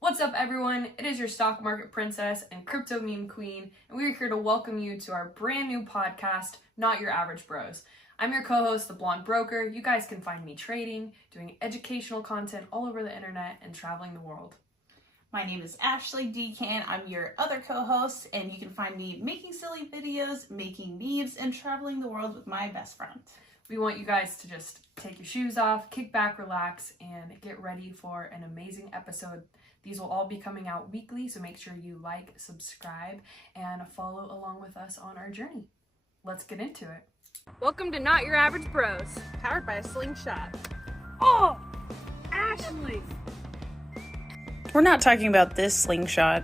What's up, everyone? It is your stock market princess and crypto meme queen, and we are here to welcome you to our brand new podcast, Not Your Average Bros. I'm your co-host, the Blonde Broker. You guys can find me trading, doing educational content all over the internet, and traveling the world. My name is AshleyDcan. I'm your other co-host, and you can find me making silly videos, making memes, and traveling the world with my best friend. We want you guys to just take your shoes off, kick back, relax, and get ready for an amazing episode. These will all be coming out weekly, so make sure you like, subscribe, and follow along with us on our journey. Let's get into it. Welcome to Not Your Average Bros. Powered by a slingshot. Oh, Ashley! We're not talking about this slingshot.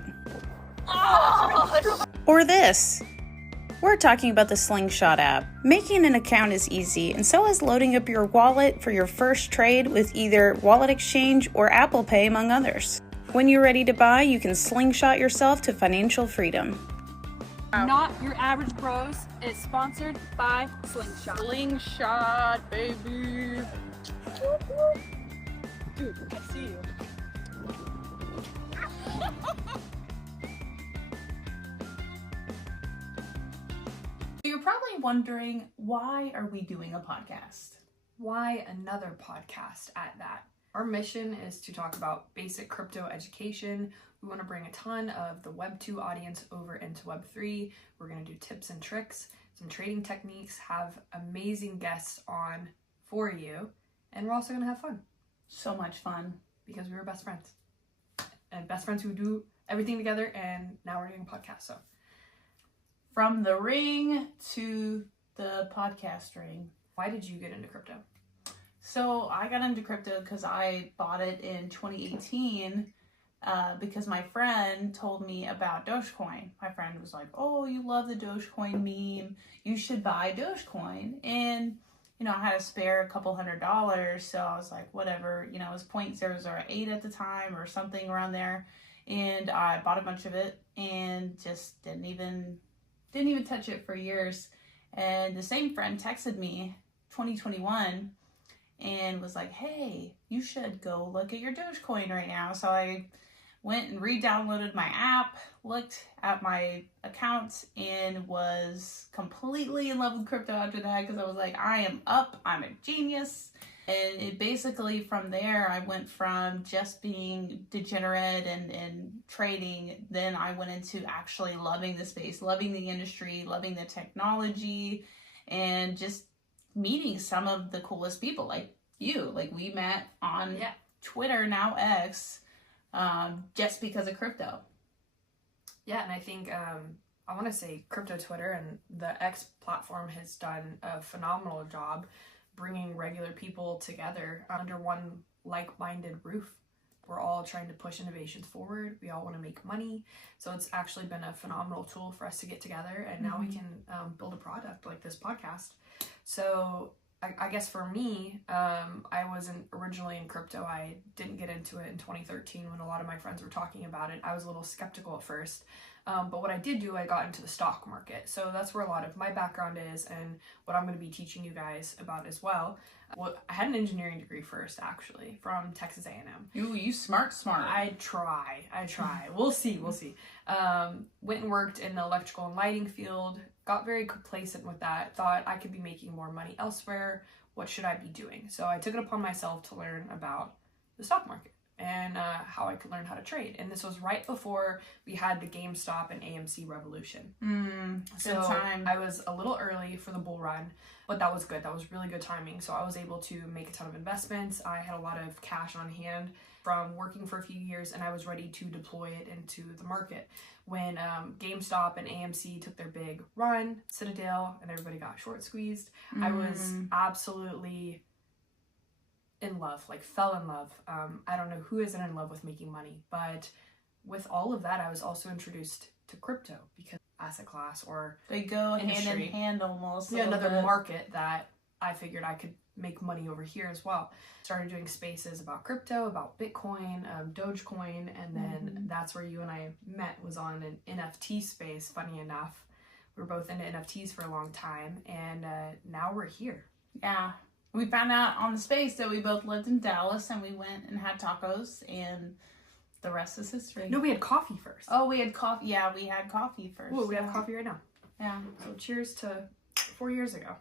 Oh! Or this. We're talking about the Slingshot app. Making an account is easy, and so is loading up your wallet for your first trade with either Wallet Exchange or Apple Pay, among others. When you're ready to buy, you can slingshot yourself to financial freedom. Not Your Average Bros is sponsored by Slingshot. Slingshot, baby. Dude, I see you. You're probably wondering, why are we doing a podcast? Why another podcast at that? Our mission is to talk about basic crypto education. We want to bring a ton of the Web 2 audience over into Web 3. We're going to do tips and tricks, some trading techniques, have amazing guests on for you, and we're also going to have fun. So much fun. Because we were best friends. And best friends who do everything together, and now we're doing a podcast, so. From the ring to the podcast ring. Why did you get into crypto? So I got into crypto because I bought it in 2018 because my friend told me about Dogecoin. My friend was like, oh, you love the Dogecoin meme. You should buy Dogecoin. And, you know, I had to spare a couple $100. So I was like, whatever, you know, it was 0.008 at the time or something around there. And I bought a bunch of it and just didn't even touch it for years. And the same friend texted me 2021 and was like, hey, you should go look at your Dogecoin right now. So I went and re-downloaded my app, looked at my accounts, and was completely in love with crypto after that because I was like, I am up, I'm a genius. And it basically, from there, I went from just being degenerate and trading, then I went into actually loving the space, loving the industry, loving the technology, and just meeting some of the coolest people like you. Like, we met on Twitter, now X, just because of crypto. Yeah, and I think I want to say crypto Twitter and the X platform has done a phenomenal job bringing regular people together under one like-minded roof. We're all trying to push innovations forward. We all want to make money. So it's actually been a phenomenal tool for us to get together, and now we can build a product like this podcast. So I guess for me, I wasn't originally in crypto. I didn't get into it in 2013 when a lot of my friends were talking about it. I was a little skeptical at first. But what I did do, I got into the stock market. So that's where a lot of my background is and what I'm going to be teaching you guys about as well. Well, I had an engineering degree first, actually, from Texas A&M. Ooh, you smart. I try. We'll see. Went and worked in the electrical and lighting field, got very complacent with that, thought I could be making more money elsewhere. What should I be doing? So I took it upon myself to learn about the stock market and how I could learn how to trade. And this was right before we had the GameStop and AMC revolution. Good time. I was a little early for the bull run, but that was good. That was really good timing. So I was able to make a ton of investments. I had a lot of cash on hand from working for a few years, and I was ready to deploy it into the market. When GameStop and AMC took their big run, Citadel, and everybody got short squeezed, I was absolutely in love, like fell in love. I don't know who isn't in love with making money, but with all of that, I was also introduced to crypto because asset class or they go industry, hand in hand almost. Yeah, another market that I figured I could make money over here as well. Started doing spaces about crypto, about Bitcoin, Dogecoin, and then that's where you and I met, was on an NFT space. Funny enough, we were both into NFTs for a long time, and now we're here. Yeah. We found out on the space that we both lived in Dallas, and we went and had tacos and the rest is history. No, we had coffee first. Oh, we had coffee. Yeah, we had coffee first. Oh, we have coffee right now. Yeah. So cheers to 4 years ago.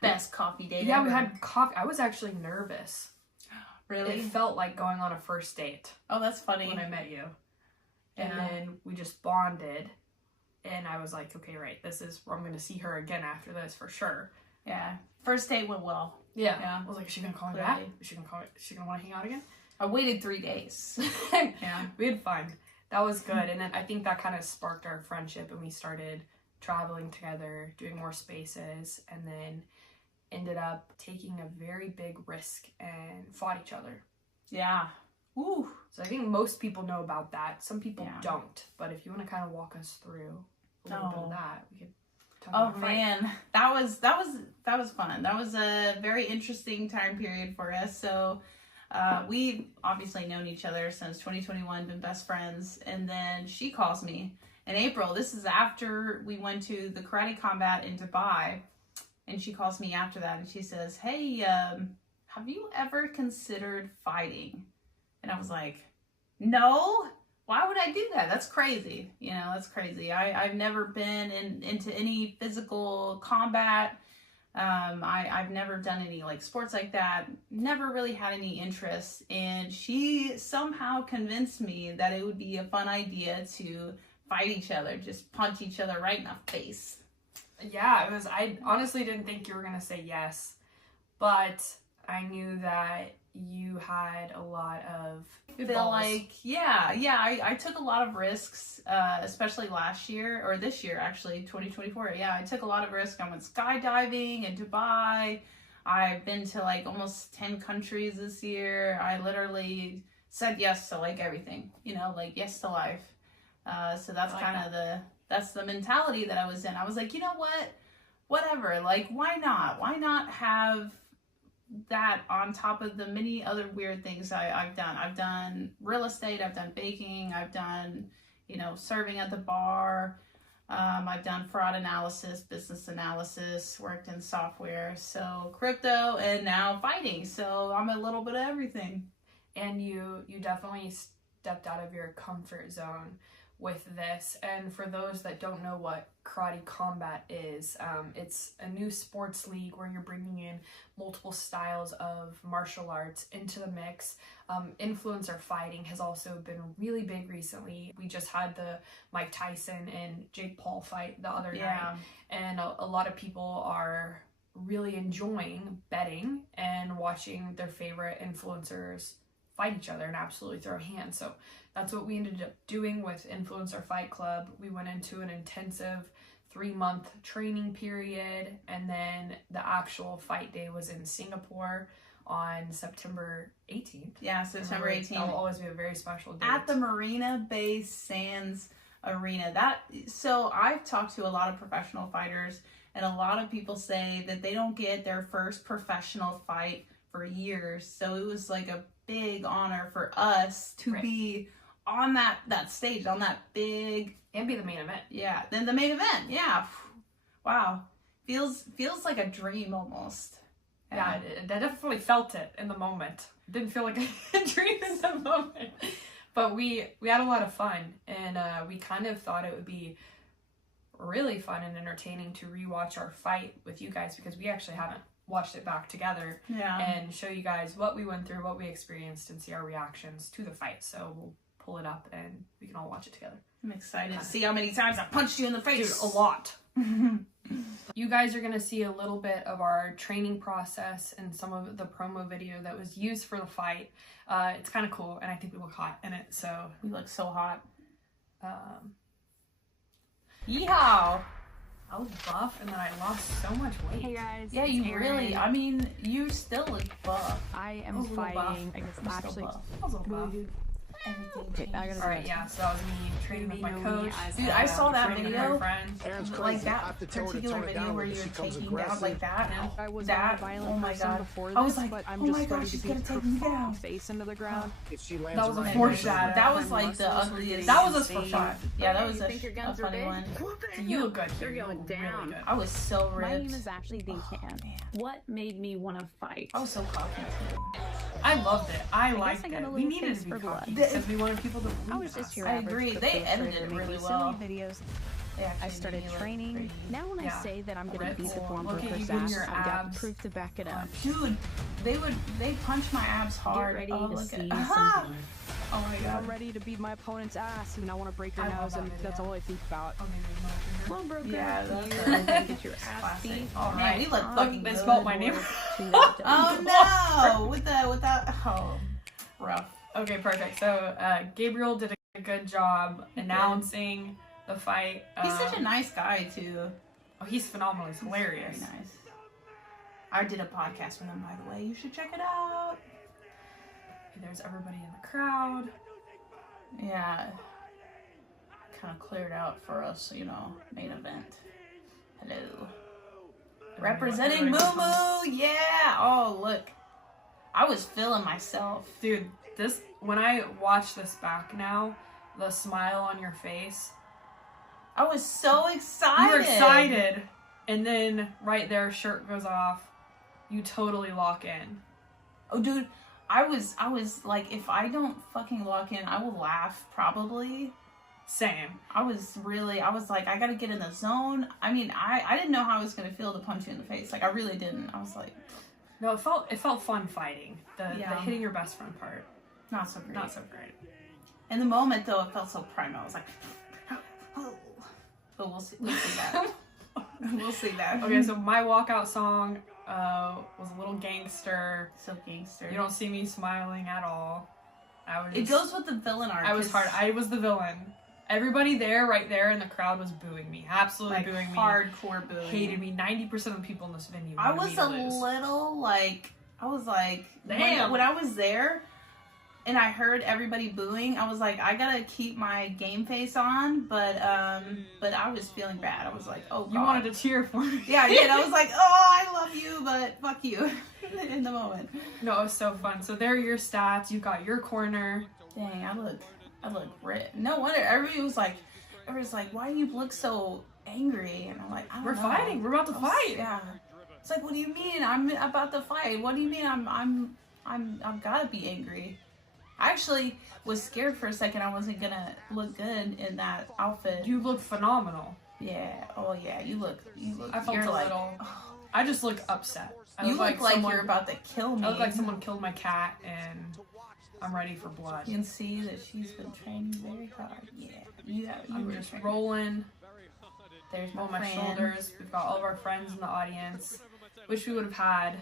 Best coffee date Yeah, ever. we had coffee. I was actually nervous. Really? It felt like going on a first date. Oh, that's funny. When I met you. And then we just bonded. And I was like, okay, right, this is where I'm going to see her again after this for sure. Yeah. First date went well. Yeah. I was like, is she going to call me back? Is she going to want to hang out again? I waited 3 days. Yeah. We had fun. That was good. And then I think that kind of sparked our friendship and we started traveling together, doing more spaces, and then ended up taking a very big risk and fought each other. Yeah. Ooh. So I think most people know about that. Some people don't. But if you want to kind of walk us through a little bit of that, we could talk about Oh man, that was fun. That was a very interesting time period for us. So we've obviously known each other since 2021, been best friends, and then she calls me in April. This is after we went to the karate combat in Dubai, and she calls me after that and she says, hey, have you ever considered fighting? And I was like, no, why would I do that? That's crazy. You know, that's crazy. I've never been into any physical combat. I've never done any like sports like that. Never really had any interest. And she somehow convinced me that it would be a fun idea to fight each other, just punch each other right in the face. Yeah, it was. I honestly didn't think you were gonna say yes, but I knew that you had a lot of I took a lot of risks, especially last year or this year actually, 2024. I took a lot of risks. I went skydiving in Dubai. I've been to like almost 10 countries this year. I literally said yes to like everything, you know, like yes to life. So that's kind of that's the mentality that I was in. I was like, you know what, whatever, like why not have that on top of the many other weird things I've done. I've done real estate, I've done baking, I've done, you know, serving at the bar, I've done fraud analysis, business analysis, worked in software, so crypto, and now fighting. So I'm a little bit of everything. And you definitely stepped out of your comfort zone with this. And for those that don't know what karate combat is, it's a new sports league where you're bringing in multiple styles of martial arts into the mix. Influencer fighting has also been really big recently. We just had the Mike Tyson and Jake Paul fight the other night, and a lot of people are really enjoying betting and watching their favorite influencers fight each other and absolutely throw hands. So that's what we ended up doing with Influencer Fight Club. We went into an intensive 3-month training period, and then the actual fight day was in Singapore on September 18th. Yeah, September 18th. That will always be a very special day. At the Marina Bay Sands Arena. So I've talked to a lot of professional fighters, and a lot of people say that they don't get their first professional fight for years. So it was like a big honor for us to be on that stage, on that big, and be the main event. Yeah, then the main event. Yeah, wow, feels like a dream almost. Yeah, I definitely felt it in the moment. It didn't feel like a dream in the moment, but we had a lot of fun, and we kind of thought it would be really fun and entertaining to rewatch our fight with you guys, because we actually haven't watched it back together, and show you guys what we went through, what we experienced, and see our reactions to the fight. So we'll pull it up and we can all watch it together. I'm excited to see how many times I punched you in the face. Dude, a lot. You guys are going to see a little bit of our training process and some of the promo video that was used for the fight. It's kind of cool, and I think we look hot in it, so we look so hot. Yeehaw! I was buff, and then I lost so much weight. Hey guys. Yeah, you really, I mean, you still look buff. I am fighting against Ashley. I was a little buff. Everything. Alright, yeah, so that was me training with my coach. Dude, I saw that training video. With my friend. Like that particular video where you were taking down like that. I was that, violent oh my god. before this, I was like, but I'm oh just my ready god, she's to gonna beat take me down. face into the ground. That was a foreshadow. That was like the ugliest. That was a foreshadow. Yeah, that was a funny one. You look good. You're going down. Really good. I was so ripped. My name is AshleyDcan. What made me want to fight? I was so cocky too. I loved it. I liked I got it. a We little needed taste to be for blood. cocky because we wanted people people to I move was just fast. your I average agree. crypto They edited trader it making really silly well. videos. They actually I started made it look training. great. Now when I Yeah. say that I'm going to Red beat the Bull. Blonde Look at Broker's you doing ass, your I've got abs. the proof to back it up. Dude, they punch my abs hard. Get ready oh, to look see at something. Oh my I'm god. ready to beat my opponent's ass, and I want to break their I love nose, that and video. that's all I think about. Okay, there's no one here. Blonde Broker, Yeah, that's you a- get your ass Classic. beat. Oh, man, Alright. we look I'm fucking They good. spelled my name. Oh no! with that, oh, rough. Okay, perfect. So Gabriel did a good job announcing the fight. He's such a nice guy too. Oh, he's phenomenal. He's hilarious. Very nice. I did a podcast with him, by the way. You should check it out. There's everybody in the crowd. Yeah. Kind of cleared out for us, you know, main event. Hello. Representing Moo Moo, yeah. Oh, look. I was feeling myself. Dude, this, when I watch this back now, the smile on your face. I was so excited. You were excited. And then right there, shirt goes off. You totally lock in. Oh, dude. I was like, if I don't fucking lock in, I will laugh, probably. Same. I was like, I gotta get in the zone. I mean, I didn't know how I was gonna feel to punch you in the face. Like, I really didn't. I was like... No, it felt fun fighting. The hitting your best friend part. Not so great. Not so great. In the moment, though, it felt so primal. I was like... But we'll see that. We'll see that. Okay, so my walkout song was a little gangster. So gangster. You don't see me smiling at all. It goes with the villain arc. I was hard. I was the villain. Everybody there, right there in the crowd was booing me. Absolutely like, booing me. Hardcore booing. Hated me. 90% of the people in this venue I wanted was me to a lose. little like... I was like... Damn. When I was there... And I heard everybody booing. I was like, I gotta keep my game face on, but I was feeling bad. I was like, oh god. You wanted to cheer for me. Yeah, I did. I was like, oh, I love you, but fuck you. In the moment. No, it was so fun. So there are your stats. You got your corner. Dang, I look ripped. No wonder everybody was like, why do you look so angry? And I'm like, I don't know. We're fighting. We're about to fight. Yeah. It's like, what do you mean? I'm about to fight. What do you mean? I've gotta be angry. I actually was scared for a second I wasn't gonna look good in that outfit. You look phenomenal. Yeah. Oh yeah. You look. I felt you're a like, little. I just look upset. You look like you're about to kill me. I look like someone killed my cat, and I'm ready for blood. You can see that she's been training very hard. Yeah. I'm just rolling. There's on my friend. shoulders. We've got all of our friends in the audience. Wish we would have had.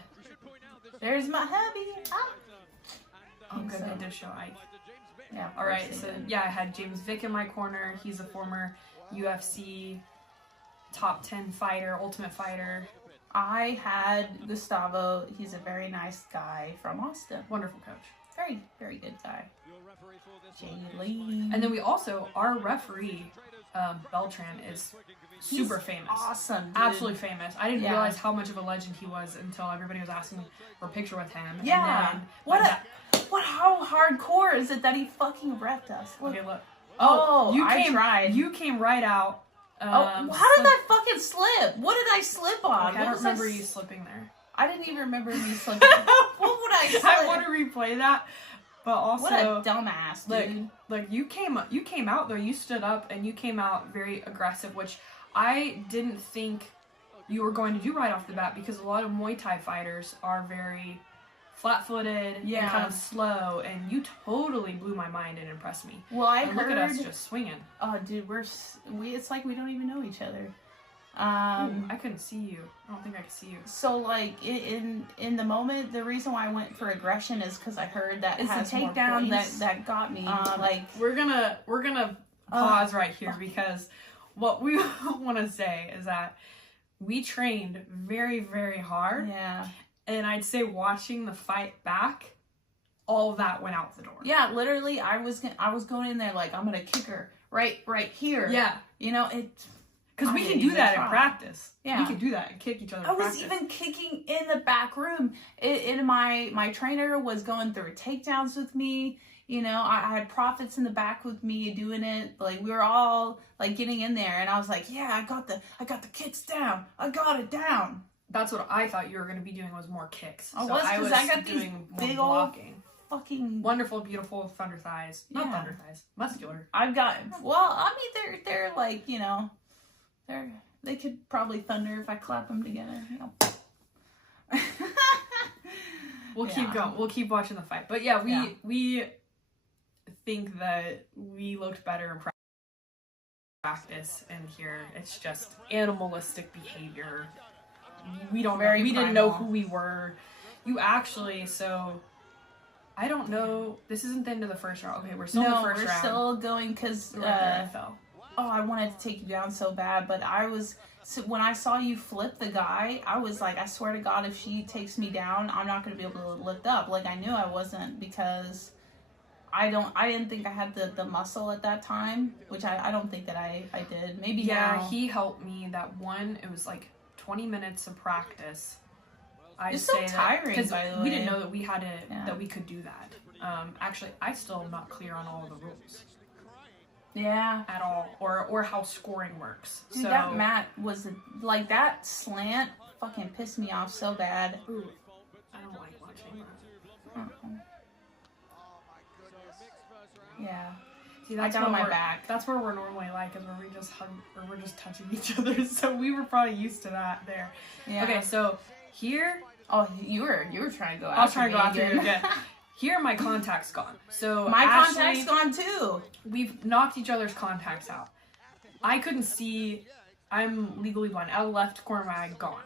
There's my hubby. Ah. Oh, good. They did show Ike. Yeah. All right. So yeah, I had James Vick in my corner. He's a former UFC top 10 fighter, Ultimate Fighter. I had Gustavo. He's a very nice guy from Austin. Wonderful coach. Very, very good guy. Jay Lee. And then we also, our referee, Beltran, is super famous. Awesome, dude. Absolutely famous. I didn't Yeah. realize how much of a legend he was until everybody was asking for a picture with him. Yeah. And then How hardcore is it that he fucking repped us? Look. Okay, look. Oh, I tried. You came right out. How did I fucking slip? What did I slip on? Okay, I don't remember you slipping there. I didn't even remember me slipping. What would I slip? I want to replay that, but also what a dumbass, dude. Like you came out there. You stood up and you came out very aggressive, which I didn't think you were going to do right off the bat because a lot of Muay Thai fighters are very flat-footed and kind of slow, and you totally blew my mind and impressed me. Well, I heard. Look at us just swinging. Oh, dude, it's like we don't even know each other. Ooh, I couldn't see you. I don't think I could see you. So, like, in the moment, the reason why I went for aggression is because I heard that it's a takedown that got me. Like, we're gonna pause right here because what we want to say is that we trained very, very hard. Yeah. And I'd say watching the fight back, all of that went out the door. Yeah, literally, I was going in there like, I'm gonna kick her right here. Yeah. You know, it... Because we can do that in practice. Yeah. We can do that and kick each other in practice. I was even kicking in the back room. My trainer was going through takedowns with me. You know, I had prophets in the back with me doing it. Like, we were all, like, getting in there. And I was like, yeah, I got the kicks down. I got it down. That's what I thought you were going to be doing was more kicks. I was, because I got these big old... fucking wonderful, beautiful thunder thighs. Not Yeah. thunder thighs, muscular. I've got. Well, I mean, they're like, you know, they could probably thunder if I clap them together. You know. We'll keep going. We'll keep watching the fight. But yeah, we think that we looked better in practice, and here it's just animalistic behavior. We didn't know who we were. You actually, so I don't know. This isn't the end of the first round. Okay, we're still in the first round. We're still going because I fell. Oh, I wanted to take you down so bad, but when I saw you flip the guy, I was like, I swear to God, if she takes me down, I'm not going to be able to lift up. Like, I knew I wasn't, because I didn't think I had the muscle at that time, which I don't think that I did. Maybe now. He helped me that one. It was like 20 minutes of practice. It's so tiring, by the way. We didn't know that we had that we could do that. Actually, I still am not clear on all of the rules. Yeah. At all, or how scoring works. Dude, so, that mat was like, that slant fucking pissed me off so bad. Ooh, I don't like watching that. Yeah. See, that's I got on my back. That's where we're normally like, is where we just hug, or we're just touching each other. So we were probably used to that there. Yeah. Okay, so here. Oh, you were trying to go after me. I was trying to go after you again. Here, my contact's gone. So my Ashley, contact's gone too. We've knocked each other's contacts out. I couldn't see. I'm legally blind. Out of the left corner of my eye, gone.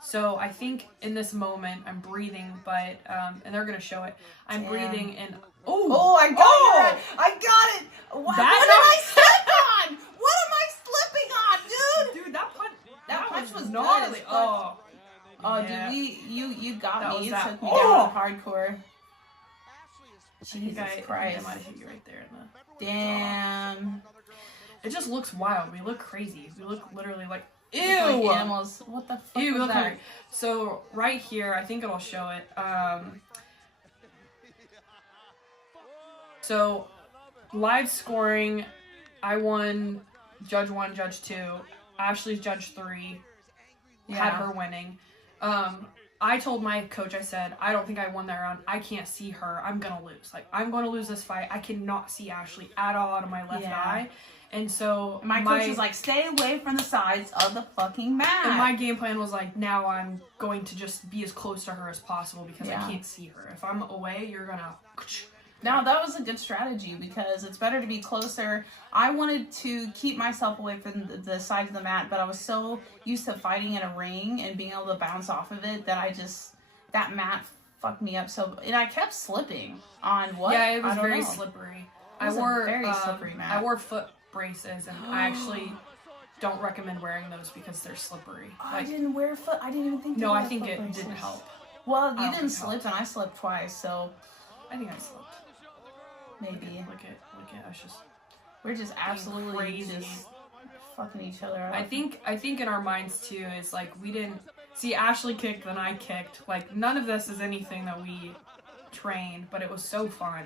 So I think in this moment I'm breathing, but and they're gonna show it. I'm breathing and I got it. I got it. What am I slipping on? What am I slipping on, dude? Dude, that punch was gnarly. good. Oh, yeah. Dude, you got me. You took me Oh. down hardcore. Jesus Christ. I might have hit you right there in the Damn. It just looks wild. We look crazy. We look literally like ew. Like animals. What the fuck Ew, was that? hungry. So right here, I think it'll show it. So live scoring, I won Judge 1, Judge 2. Ashley's Judge 3. Had her winning. I told my coach, I said, I don't think I won that round. I can't see her. I'm going to lose. Like, I'm going to lose this fight. I cannot see Ashley at all out of my left eye. And so my coach was like, stay away from the sides of the fucking mat. And my game plan was like, now I'm going to just be as close to her as possible because I can't see her. If I'm away, you're going to... Now, that was a good strategy because it's better to be closer. I wanted to keep myself away from the sides of the mat, but I was so used to fighting in a ring and being able to bounce off of it that that mat fucked me up. And I kept slipping on what? Yeah, it was very know. slippery. It was a very slippery mat. I wore foot braces, and I actually don't recommend wearing those because they're slippery. I didn't wear foot. I didn't even think. No, I think it didn't help. Well, you didn't slip, and I slipped twice, so I think I slipped. Maybe. Look at us just. We're just absolutely crazy. just fucking each other up. I think in our minds too is like we didn't see Ashley kicked, then I kicked. Like none of this is anything that we trained, but it was so fun.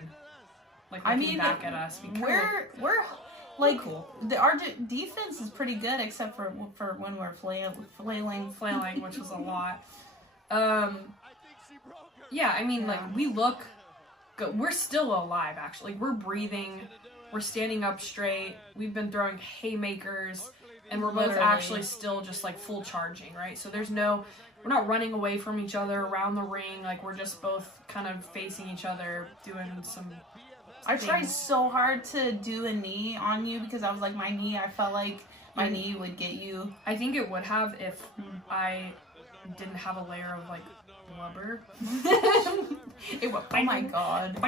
Like looking back at us, we're like cool. Our defense is pretty good, except for when we're flailing, which was a lot. Yeah, I mean, like we look. We're still alive, actually. We're breathing. We're standing up straight. We've been throwing haymakers. And we're both actually still just, like, full charging, right? So we're not running away from each other around the ring. Like, we're just both kind of facing each other, doing some I tried so hard to do a knee on you because I was like, I felt like my knee would get you. I think it would have if I didn't have a layer of, like, blubber. It went, oh my god.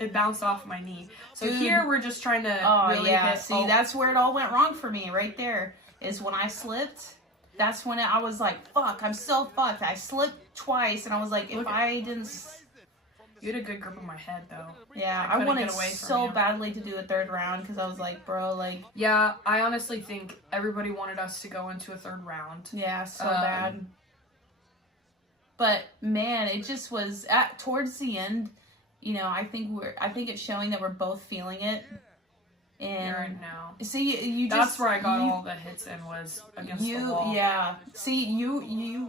It bounced off my knee. So Dude. Here we're just trying to really hit. See, that's where it all went wrong for me right there. Is when I slipped. That's when I was like, fuck, I'm so fucked. I slipped twice and I was like, if I didn't... You had a good grip on my head though. Yeah, I wanted so badly to do a third round because I was like, bro, like... Yeah, I honestly think everybody wanted us to go into a third round. Yeah, so bad. But man, it just was towards the end. You know, I think it's showing that we're both feeling it. And right now, see, you that's just, where I got all the hits in was against the wall. Yeah, see, you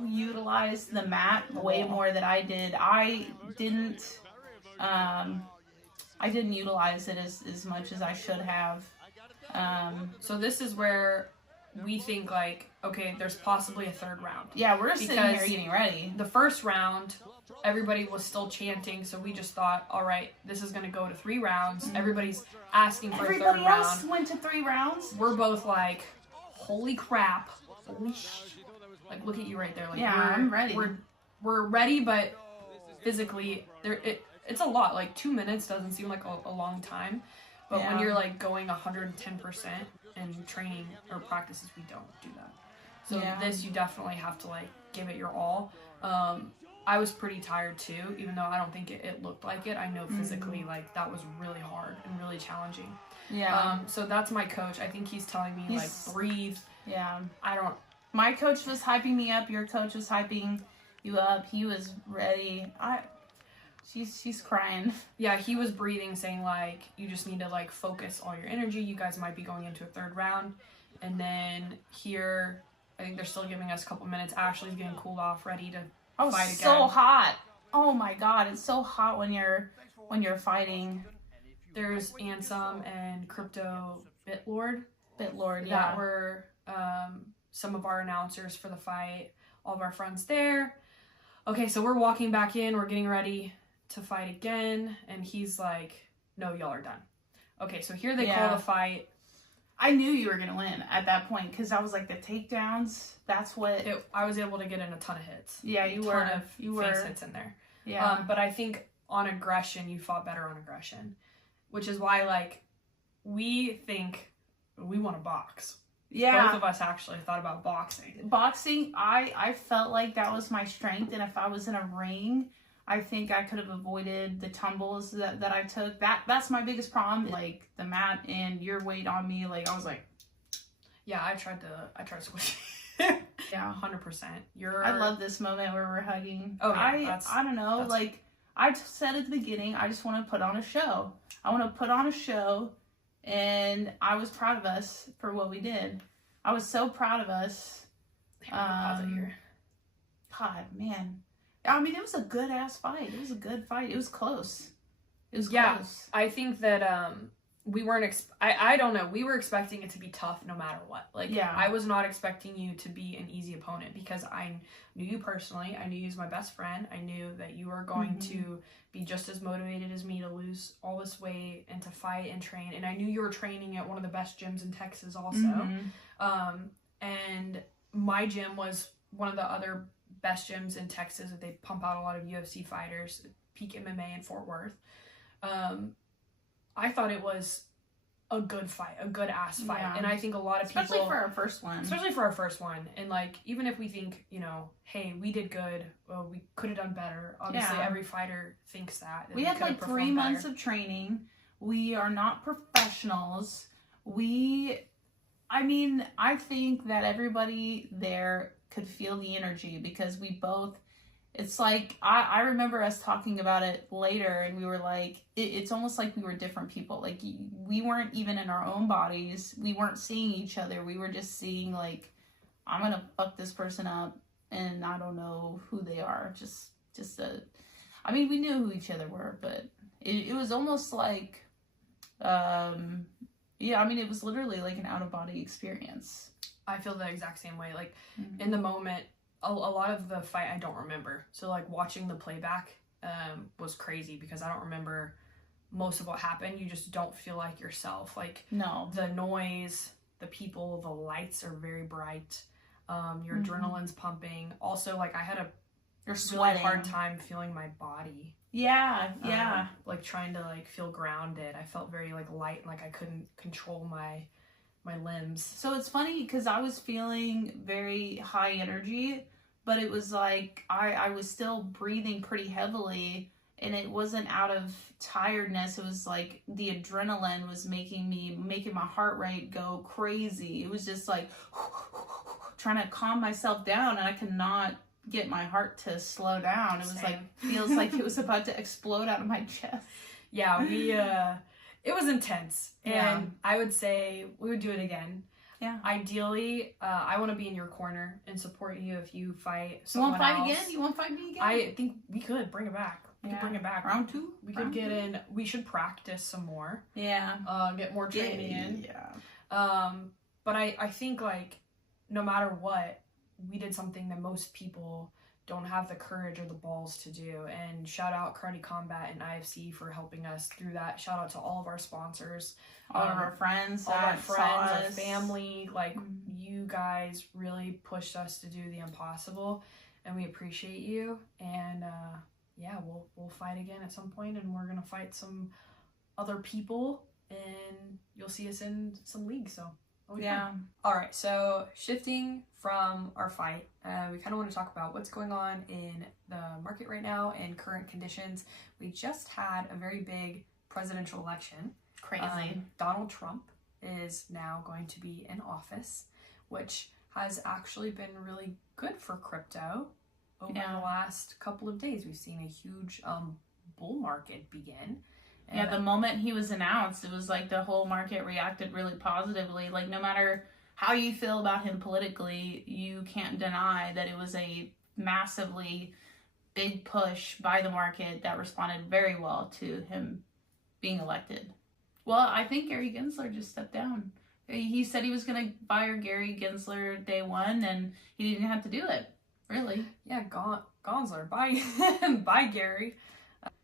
utilized the mat way more than I did. I didn't. I didn't utilize it as much as I should have. So this is where we think like, okay, there's possibly a third round. Yeah, we're sitting here getting ready. The first round, everybody was still chanting, so we just thought, all right, this is going to go to 3 rounds. Everybody's asking for a third round. Everybody else went to 3 rounds. We're both like, holy crap. Holy like, look at you right there. Like, yeah, I'm ready. We're ready, but physically, it's a lot. Like, 2 minutes doesn't seem like a long time. But when you're, like, going 110% in training or practices, we don't do that. So this, you definitely have to, like, give it your all. I was pretty tired, too, even though I don't think it looked like it. I know physically, like, that was really hard and really challenging. Yeah. So that's my coach. I think he's telling me, like, breathe. Yeah. My coach was hyping me up. Your coach was hyping you up. He was ready. She's crying. Yeah, he was breathing, saying, like, you just need to, like, focus all your energy. You guys might be going into a 3rd round. And then here, I think they're still giving us a couple minutes. Ashley's getting cooled off, ready to fight again. So hot. Oh, my God. It's so hot when you're fighting. There's Ansem and Crypto Bitlord. Yeah. That were some of our announcers for the fight. All of our friends there. Okay, so we're walking back in. We're getting ready to fight again. And he's like, no, y'all are done. Okay, so here they call the fight. I knew you were going to win at that point because I was like, the takedowns, that's what... I was able to get in a ton of hits. Yeah, you were. Face hits in there. Yeah. But I think on aggression, you fought better on aggression. Which is why, like, we think we want to box. Yeah. Both of us actually thought about boxing. Boxing, I felt like that was my strength. And if I was in a ring, I think I could have avoided the tumbles that I took. That's my biggest problem. Like, the mat and your weight on me, like, I was like... Yeah, I tried to squish it. Yeah. 100%. I love this moment where we're hugging. Oh, yeah, I don't know, like, I said at the beginning, I just want to put on a show. I want to put on a show, and I was proud of us for what we did. I was so proud of us. Pause it here. God, man. I mean, it was a good-ass fight. It was a good fight. It was close. It was close. I think that we weren't... I don't know. We were expecting it to be tough no matter what. Like, I was not expecting you to be an easy opponent because I knew you personally. I knew you as my best friend. I knew that you were going to be just as motivated as me to lose all this weight and to fight and train. And I knew you were training at one of the best gyms in Texas also. And my gym was one of the other best gyms in Texas. They pump out a lot of UFC fighters, Peak MMA in Fort Worth. I thought it was a good fight, a good ass fight. Yeah. And I think a lot of people... Especially for our first one. And like, even if we think, you know, hey, we did good, well, we could have done better. Obviously, every fighter thinks that we had like 3 months of training. We are not professionals. I think that everybody there could feel the energy because we both... It's like, I remember us talking about it later and we were like, it's almost like we were different people. Like, we weren't even in our own bodies. We weren't seeing each other. We were just seeing, like, I'm going to fuck this person up and I don't know who they are. We knew who each other were, but it was almost like, it was literally like an out-of-body experience. I feel the exact same way. Like, in the moment, a lot of the fight I don't remember. So like watching the playback was crazy because I don't remember most of what happened. You just don't feel like yourself. Like, no, the noise, the people, the lights are very bright. Your adrenaline's pumping. Also, like, I had a really hard time feeling my body. Yeah. Like trying to like feel grounded. I felt very like light and like I couldn't control my limbs. So it's funny because I was feeling very high energy, but it was like I was still breathing pretty heavily and it wasn't out of tiredness. It was like the adrenaline was making my heart rate go crazy. It was just like trying to calm myself down and I could not get my heart to slow down. It was like, feels like it was about to explode out of my chest. Yeah, it was intense, and I would say we would do it again. Yeah. Ideally, I want to be in your corner and support you if you fight someone else. You want to fight me again? I think we could bring it back. We could bring it back. Round 2? We could get in. We should practice some more. Yeah. Get more training in. Yeah. But I think, like, no matter what, we did something that most people don't have the courage or the balls to do. And shout out Karate Combat and IFC for helping us through that. Shout out to all of our sponsors. All of our friends. All our friends, our us. family. Like, you guys really pushed us to do the impossible. And we appreciate you. And, yeah, we'll fight again at some point. And we're going to fight some other people. And you'll see us in some leagues, so. Yeah. All right, so shifting from our fight, we kind of want to talk about what's going on in the market right now and current conditions. We just had a very big presidential election. Crazy. Donald Trump is now going to be in office, which has actually been really good for crypto over the last couple of days. We've seen a huge bull market begin. And yeah, the moment he was announced, it was like the whole market reacted really positively. Like, no matter how you feel about him politically, you can't deny that it was a massively big push by the market that responded very well to him being elected. Well, I think Gary Gensler just stepped down. He said he was going to fire Gary Gensler day one, and he didn't have to do it, really. Yeah, Gensler. Bye, Gary.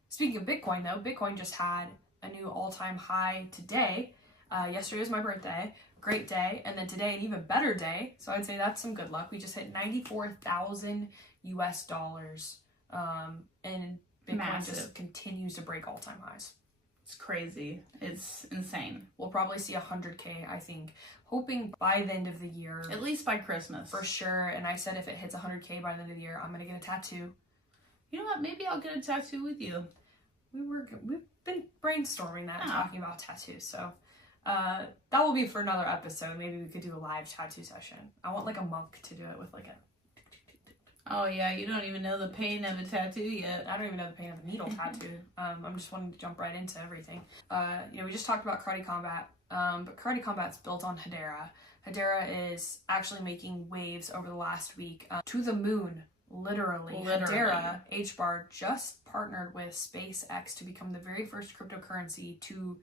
Speaking of Bitcoin, though, Bitcoin just had a new all-time high today. Yesterday was my birthday. Great day. And then today, an even better day. So I'd say that's some good luck. We just hit 94,000 US dollars. And Bitcoin just continues to break all-time highs. It's crazy. It's insane. We'll probably see 100K, I think. Hoping by the end of the year. At least by Christmas. For sure. And I said if it hits 100K by the end of the year, I'm going to get a tattoo. You know what? Maybe I'll get a tattoo with you. We've been brainstorming that and talking about tattoos, so that will be for another episode. Maybe we could do a live tattoo session. I want like a monk to do it with like a. Oh yeah, you don't even know the pain of a tattoo yet. I don't even know the pain of a needle tattoo. I'm just wanting to jump right into everything. We just talked about Karate Combat, but Karate Combat's built on Hedera. Hedera is actually making waves over the last week to the moon. Literally. Hedera, Hbar, just partnered with SpaceX to become the very first cryptocurrency to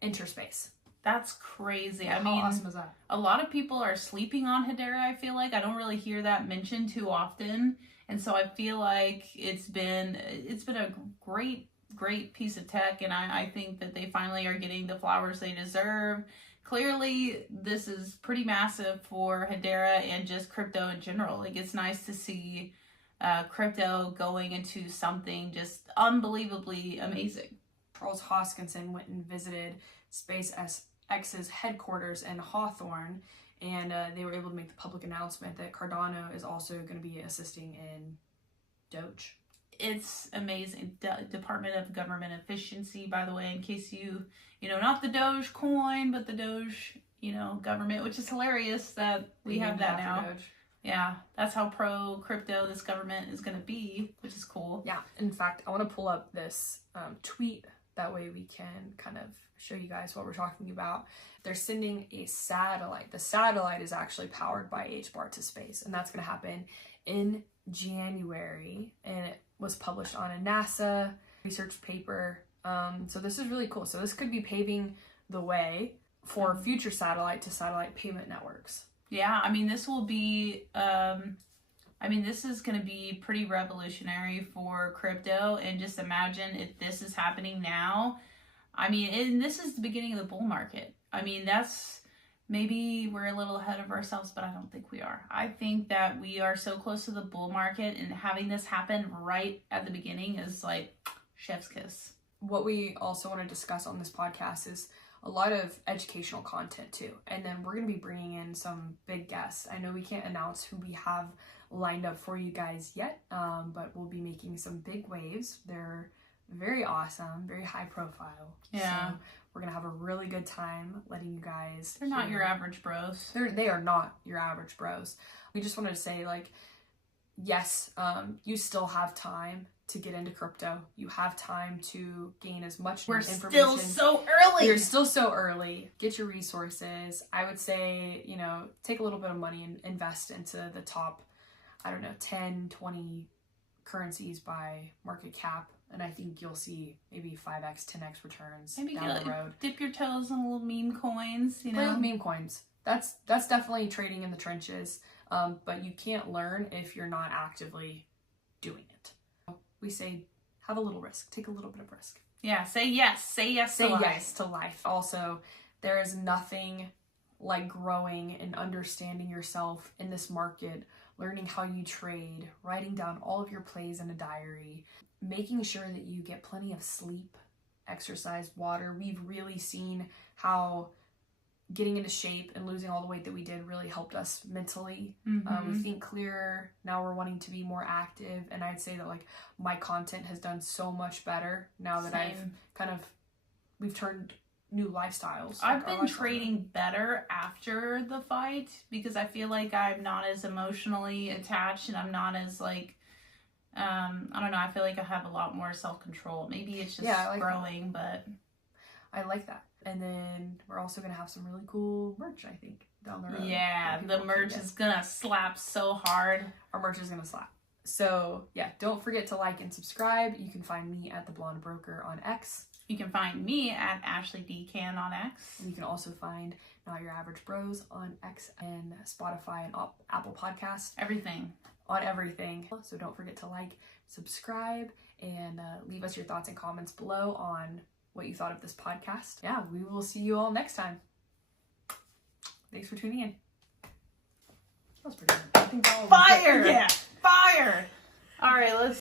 enter space. That's crazy. How awesome is that? A lot of people are sleeping on Hedera, I feel like. I don't really hear that mentioned too often. And so I feel like it's been a great piece of tech, and I think that they finally are getting the flowers they deserve. Clearly, this is pretty massive for Hedera and just crypto in general. Like, it's nice to see crypto going into something just unbelievably amazing. Charles Hoskinson went and visited SpaceX's headquarters in Hawthorne, and they were able to make the public announcement that Cardano is also going to be assisting in D.O.G.E. It's amazing. Department of Government Efficiency, by the way, in case you know, not the Doge coin, but the Doge, government, which is hilarious that we have that now. Doge. Yeah, that's how pro crypto this government is going to be, which is cool. Yeah, in fact, I want to pull up this tweet. That way we can kind of show you guys what we're talking about. They're sending a satellite. The satellite is actually powered by Hbar to space, and that's going to happen in January, and it was published on a NASA research paper. So this is really cool. So this could be paving the way for future satellite-to-satellite payment networks. Yeah, I mean, this will be, this is going to be pretty revolutionary for crypto, and just imagine if this is happening now. I mean, and this is the beginning of the bull market. I mean, maybe we're a little ahead of ourselves, but I don't think we are. I think that we are so close to the bull market, and having this happen right at the beginning is like chef's kiss. What we also want to discuss on this podcast is a lot of educational content too. And then we're going to be bringing in some big guests. I know we can't announce who we have lined up for you guys yet, but we'll be making some big waves. They're very awesome, very high profile. Yeah. So we're going to have a really good time letting you guys. They're not your average bros. They are not your average bros. We just wanted to say, like, yes, you still have time to get into crypto. You have time to gain as much information. We're still so early. You're still so early. Get your resources. I would say, take a little bit of money and invest into the top, 10, 20 currencies by market cap. And I think you'll see maybe 5x, 10x returns Maybe down the road. dip your toes in little meme coins, you Play know? with meme coins. That's definitely trading in the trenches. But you can't learn if you're not actively doing it. We say have a little risk. Take a little bit of risk. Yeah, say yes. Say yes to life. Say yes to life. Also, there is nothing like growing and understanding yourself in this market, learning how you trade, writing down all of your plays in a diary, making sure that you get plenty of sleep, exercise, water. We've really seen how getting into shape and losing all the weight that we did really helped us mentally. Mm-hmm. We think clearer. Now we're wanting to be more active. And I'd say that like my content has done so much better now that we've turned new lifestyles. I've been trading better after the fight because I feel like I'm not as emotionally attached and I'm not as like, I don't know, I feel like I have a lot more self-control. Maybe it's just growing, but I like that. And then we're also going to have some really cool merch, I think, down the road. Yeah, the merch is going to slap so hard. Our merch is going to slap. So, yeah, don't forget to like and subscribe. You can find me at the Blonde Broker on X. You can find me at AshleyDcan on X. And you can also find Not Your Average Bros on X and Spotify and Apple Podcasts. Everything. On everything. So don't forget to like, subscribe, and leave us your thoughts and comments below on what you thought of this podcast. Yeah, we will see you all next time. Thanks for tuning in. That was pretty good. I think Fire! Yeah, fire! All right, let's